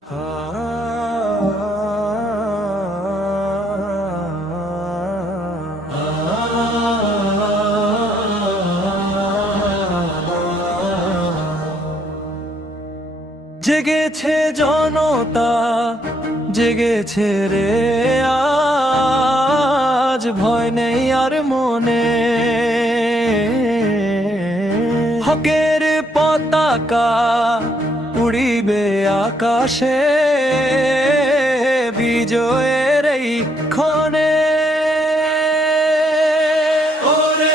জেগেছে জনতা জেগেছে রে আজ ভয় নেই আর মনে। হকের পতাকা উড়িবে আকাশে বিজয়ের এই ক্ষণে। ওরে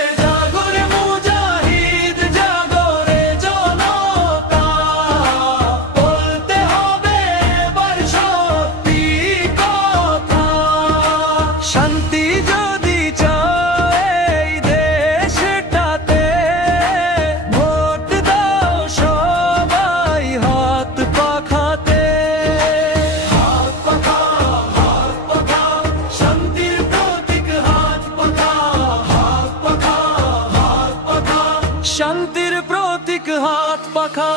শান্তির প্রতীক হাত পাখা।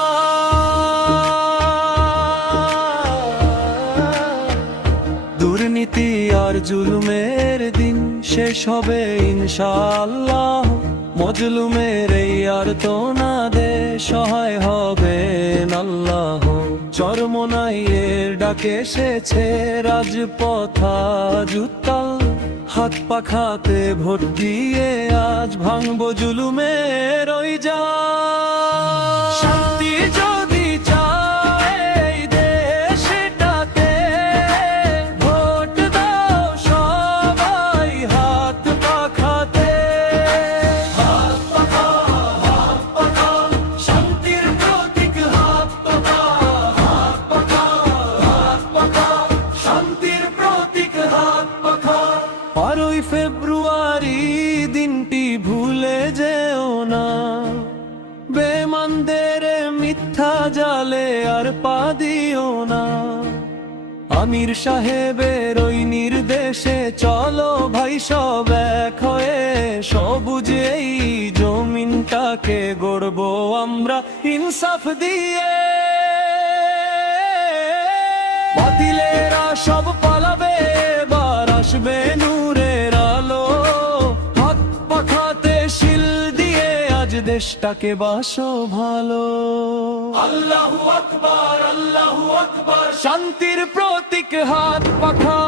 দুর্নীতি আর জুলুমের দিন শেষ হবে ইনশাআল্লাহ। মজলুমের এই আর তো না দে, সহায় হবে আল্লাহ। চরমনাই এর ডাকে এসেছে রাজপথা জুতাল। হাত পাখাতে ভোট দিয়ে আজ ভাঙবো জুলুমের ওই যা ফেব্রুয়ারি দিনটি ভুলে যেও না। বেমানদের মিথ্যা জালে আর পা দিও না। আমির সাহেবের ওই নির্দেশে চলো ভাই, সব এক হয়ে সবুজ এই জমিনটাকে গড়ব আমরা ইনসাফ দিয়ে। বাতিলেরা সব পালাবে দেশটাকে বাসো ভালো। আল্লাহু আকবার আল্লাহু আকবার। শান্তির প্রতীক হাত পাখা।